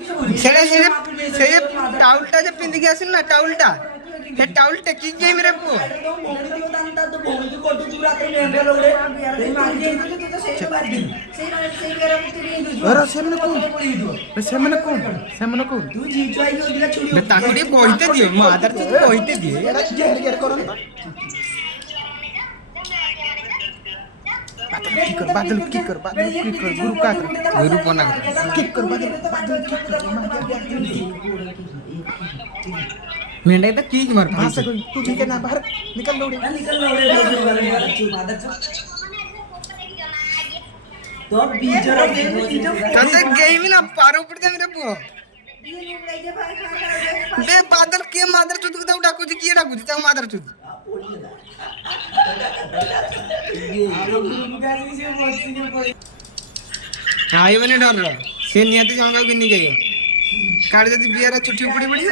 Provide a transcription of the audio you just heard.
सेड़ा से टाउलटा जे पिंदी के आसिन ना टाउलटा से टाउल टेकी जे मेरे पो अरे से मन को ने ताकुड़ी कहते दियो म आदर तो कहते दिए एरा गेर गेर करन बादल की कर गुरु का गुरु पना की कर बादल मेंढा तो की मार भास तू ठीक है ना बाहर निकल लौड़े तो बीजरा तो गेम ना पारो पड़ जा मेरे पो बे बादल के मादर चुद को डाकू जी की डाकू जी ता मादर चुद आई बने डर से नियति जंगा के नि गयो काड़ जदी बियारा छुट्टी पड़ी पड़ी